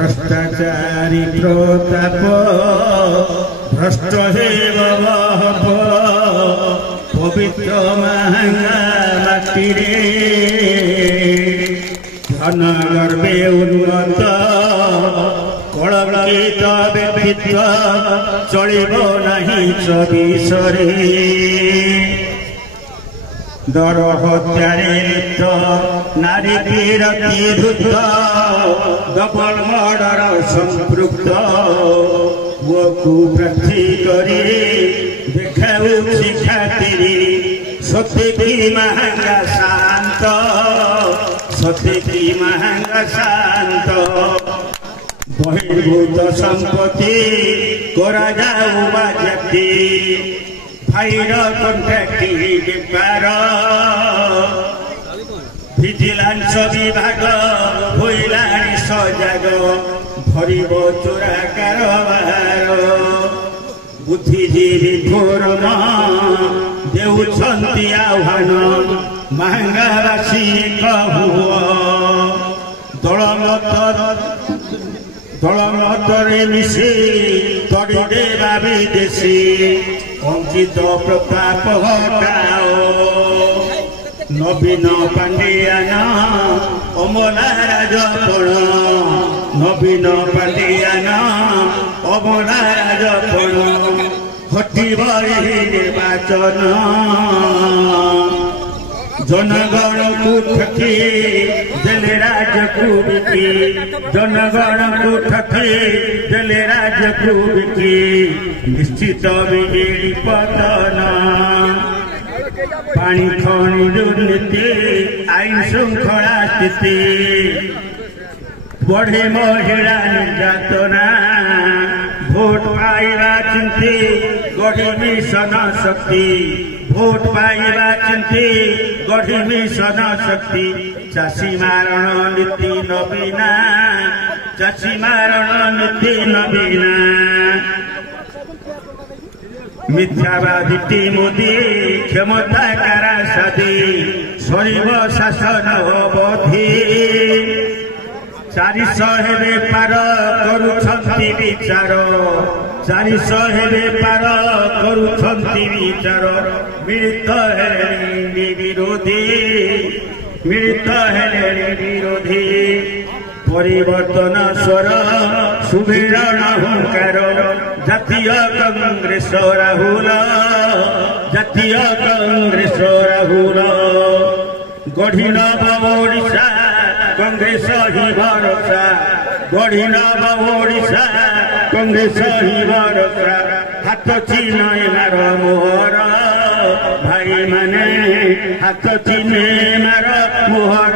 भ्रष्टाचारी प्रताप भ्रष्ट हेब पवित्र महंगा माटी धन गर्भे उन्नत कलंकित व्यक्तित्व चलिब नहीं चबिसरे दर हत्यारे लिप्त नारी विरति धुत डबल मर्डर संपृक्त पुओ प्रार्थी करी देखाउछि खातिरी सत्य की महंगा शांत सत्य की महंगा शांत बहिर्भूत संपत्ति करा जाऊ बाजती भाईर कंट्राक्टी बेपार विजिलेंस विभाग होइलानी सजाग भरिब चोरा कारबार बुद्धिजीवी फोरम देउछन्ति आह्वान महंगावासी कहुओ दलमतरे मिशी तड़िदे विदेशी अंकित प्रताप हटाओ नवीन पांडियान अमला राजपण नवीन पांडियान अमला राजपण हटिब निर्वाचन जनगण को ठकी देले राज्य को बिकी जनगण को ठकी देले राज्य को बिकी निश्चित बिगड़ी पतन पानी खनि दुर्नीति आईन श्रृंखला स्थिति बढ़े महिला निर्यातना भोट पाइबा चिंती गढ़ी मिशन शक्ति भोट पाइबा चिंती गढ़ी मिशन शक्ति चाषी मारण नीति नवीना चाषी मारण नीति नवीना मिथ्यावादी मोदी क्षमता कारासादी सरीब शासन अवधि 400 हेबे पार करुछन्ति विचार 400 हेबे पार करुछन्ति विचार मिलित हेले विरोधी मिलित हेले विरोधी परिवर्तन स्वर सुभिरण हुंकार जातीय कांग्रेस राहुल जातीय कांग्रेस राहुल गढ़ी नव ओडिशा कांग्रेस ही भरोसा गढ़ी नव ओडिशा कांग्रेस ही भरोसा हाथ चिन्ह मार मोहर भाई माने हाथ चिन्ह मार मोहर।